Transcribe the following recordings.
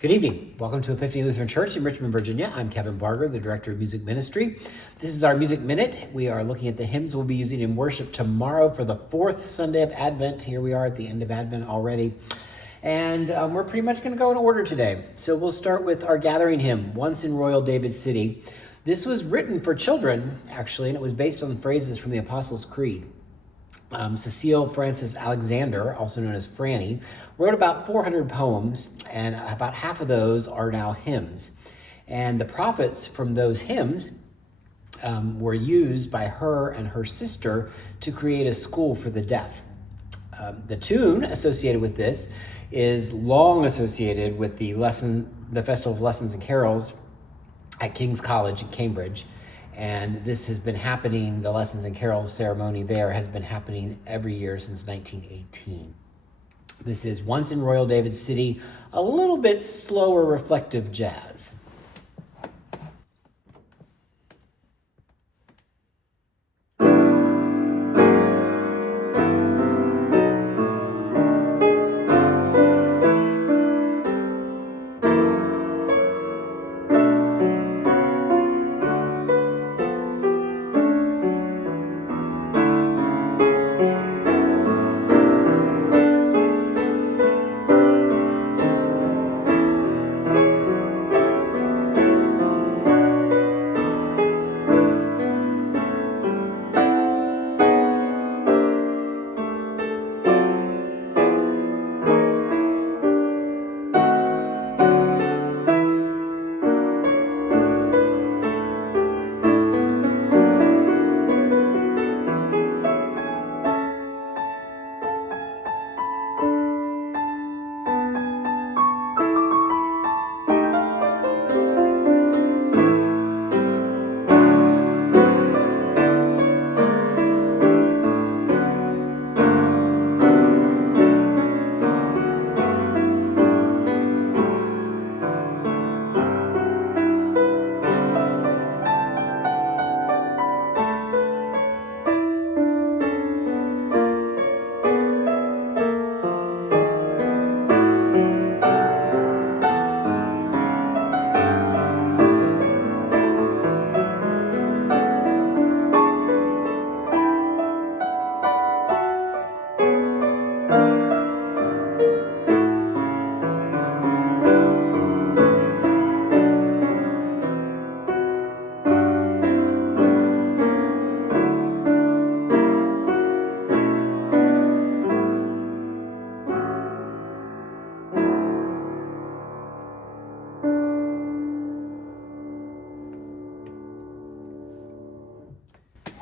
Good evening. Welcome to Epiphany Lutheran Church in Richmond, Virginia. I'm Kevin Barger, the Director of Music Ministry. This is our Music Minute. We are looking at the hymns we'll be using in worship tomorrow for the fourth Sunday of Advent. Here we are at the end of Advent already. And we're pretty much going to go in order today. So we'll start with our gathering hymn, Once in Royal David City. This was written for children, actually, and it was based on phrases from the Apostles' Creed. Cecile Frances Alexander, also known as Franny, wrote about 400 poems, and about half of those are now hymns. And the profits from those hymns were used by her and her sister to create a school for the deaf. The tune associated with this is long associated with the Festival of Lessons and Carols at King's College in Cambridge. And this has been happening, the Lessons and Carols ceremony there has been happening every year since 1918. This is Once in Royal David City, a little bit slower reflective jazz.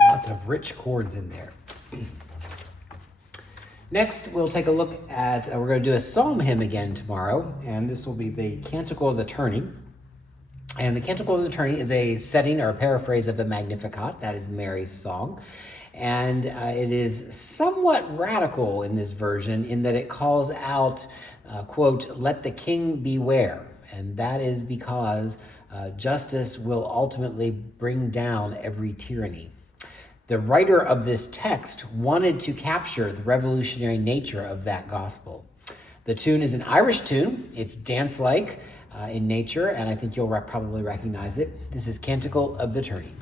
Lots of rich chords in there. Next, we'll take a look at, we're going to do a psalm hymn again tomorrow, and this will be the Canticle of the Tourney. And the Canticle of the Tourney is a setting or a paraphrase of the Magnificat, that is Mary's song. And it is somewhat radical in this version in that it calls out, quote, "Let the king beware." And that is because justice will ultimately bring down every tyranny. The writer of this text wanted to capture the revolutionary nature of that gospel. The tune is an Irish tune. It's dance-like in nature, and I think you'll probably recognize it. This is Canticle of the Tourney.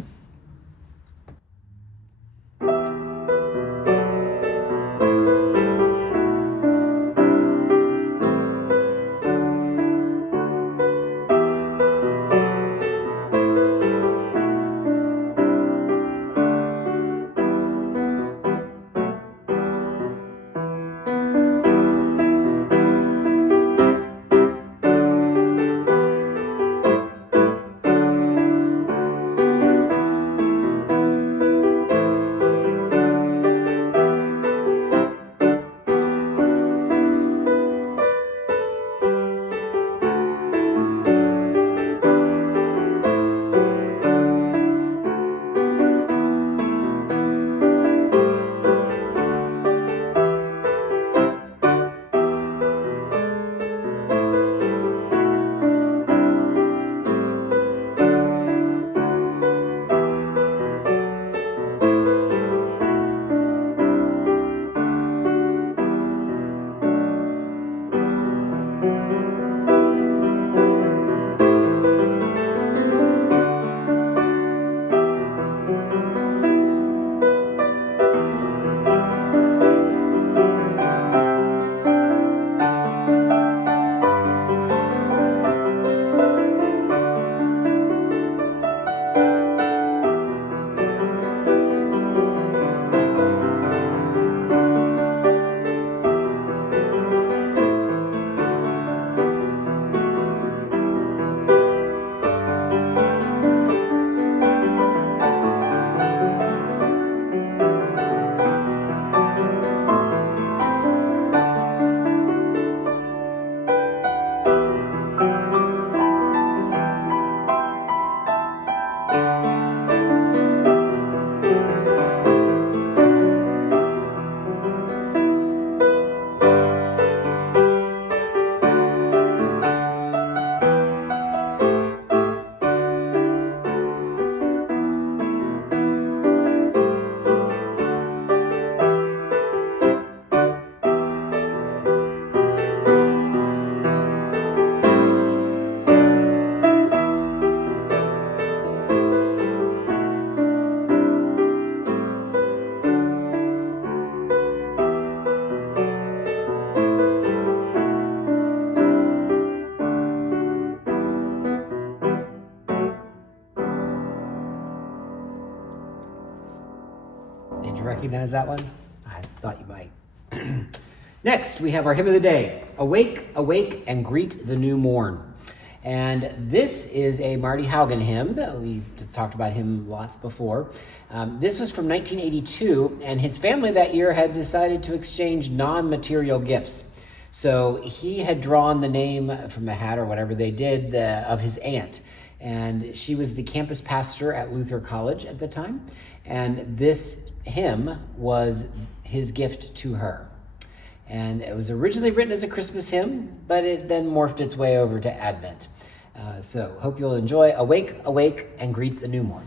Did you recognize that one? I thought you might. Next, we have our hymn of the day, Awake, Awake, and Greet the New Morn. And this is a Marty Haugen hymn. We've talked about him lots before. This was from 1982, and his family that year had decided to exchange non-material gifts. So he had drawn the name from a hat or whatever they did of his aunt. And she was the campus pastor at Luther College at the time. And this hymn was his gift to her. And it was originally written as a Christmas hymn, but it then morphed its way over to Advent. So hope you'll enjoy Awake, Awake, and Greet the New Morn.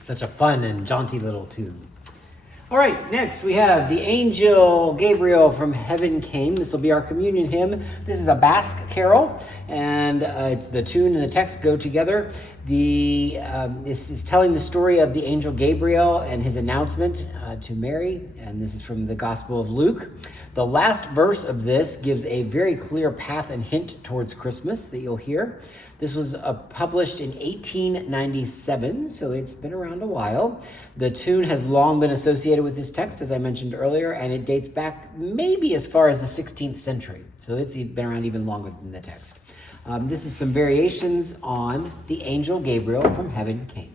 Such a fun and jaunty little tune. All right, next we have The Angel Gabriel from Heaven Came. This will be our communion hymn. This is a Basque carol, and it's the tune and the text go together. This is telling the story of the angel Gabriel and his announcement to Mary, and this is from the Gospel of Luke. The last verse of this gives a very clear path and hint towards Christmas that you'll hear. This was published in 1897, so it's been around a while. The tune has long been associated with this text, as I mentioned earlier, and it dates back maybe as far as the 16th century. So it's been around even longer than the text. This is some variations on The Angel Gabriel from Heaven Came.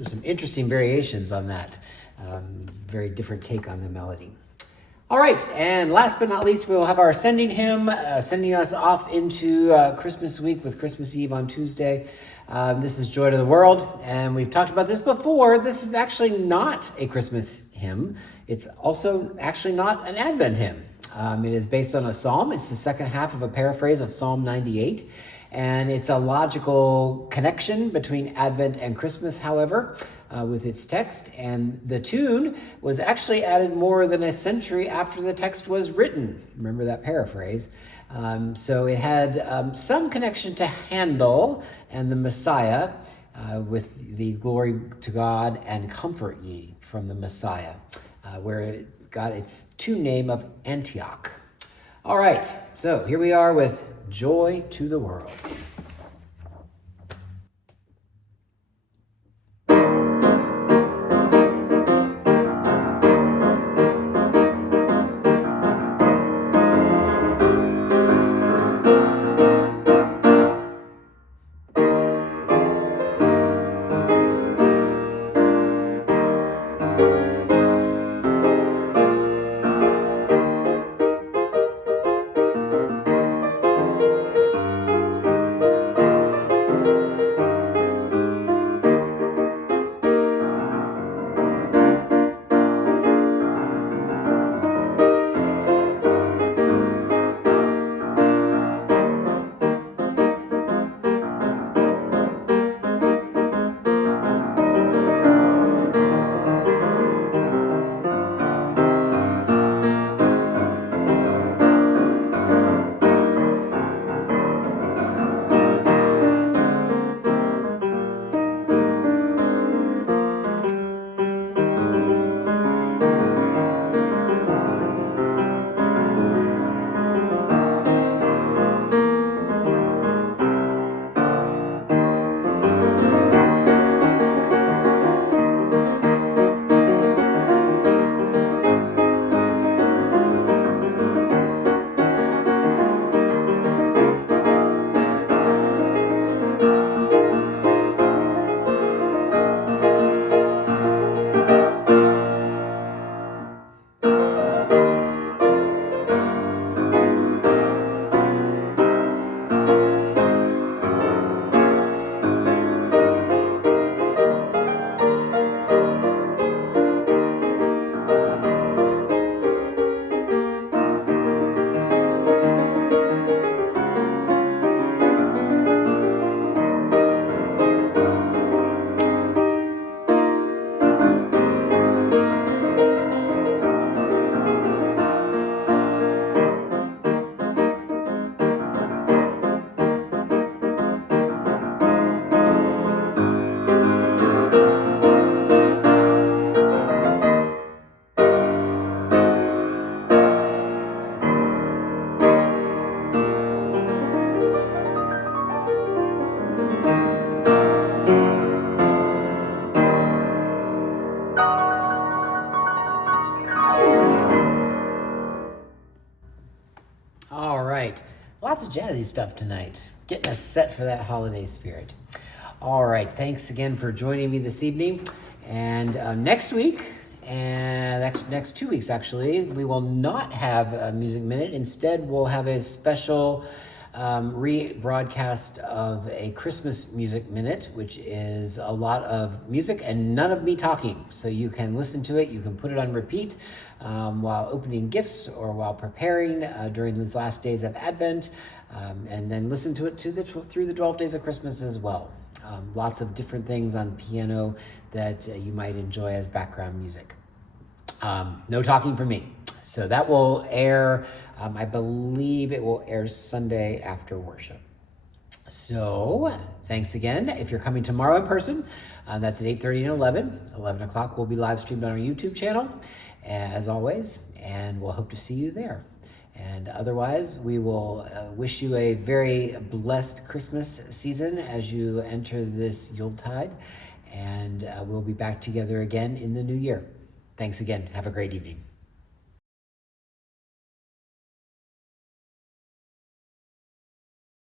there's some interesting variations on that. Very different take on the melody. All right, and last but not least, we'll have our sending hymn, sending us off into Christmas week with Christmas Eve on Tuesday. This is Joy to the World, and we've talked about this before. This is actually not a Christmas hymn. It's also actually not an Advent hymn. It is based on a psalm. It's the second half of a paraphrase of Psalm 98. And it's a logical connection between Advent and Christmas, however, with its text. And the tune was actually added more than a century after the text was written. Remember that paraphrase? So it had some connection to Handel and the Messiah with the glory to God and comfort ye from the Messiah, where it got its tune name of Antioch. All right, so here we are with Joy to the World. All right, lots of jazzy stuff tonight, getting us set for that holiday spirit. All right, thanks again for joining me this evening. And next week, and next 2 weeks actually, we will not have a Music Minute. Instead, we'll have a special rebroadcast of a Christmas Music Minute, which is a lot of music and none of me talking. So you can listen to it, you can put it on repeat while opening gifts or while preparing during these last days of Advent, and then listen to it through the 12 days of Christmas as well. Lots of different things on piano that you might enjoy as background music. No talking from me. So that will air, I believe it will air Sunday after worship. So thanks again. If you're coming tomorrow in person, that's at 8:30 and 11. 11 o'clock will be live streamed on our YouTube channel, as always, and we'll hope to see you there. And otherwise, we will wish you a very blessed Christmas season as you enter this Yuletide, and we'll be back together again in the new year. Thanks again. Have a great evening.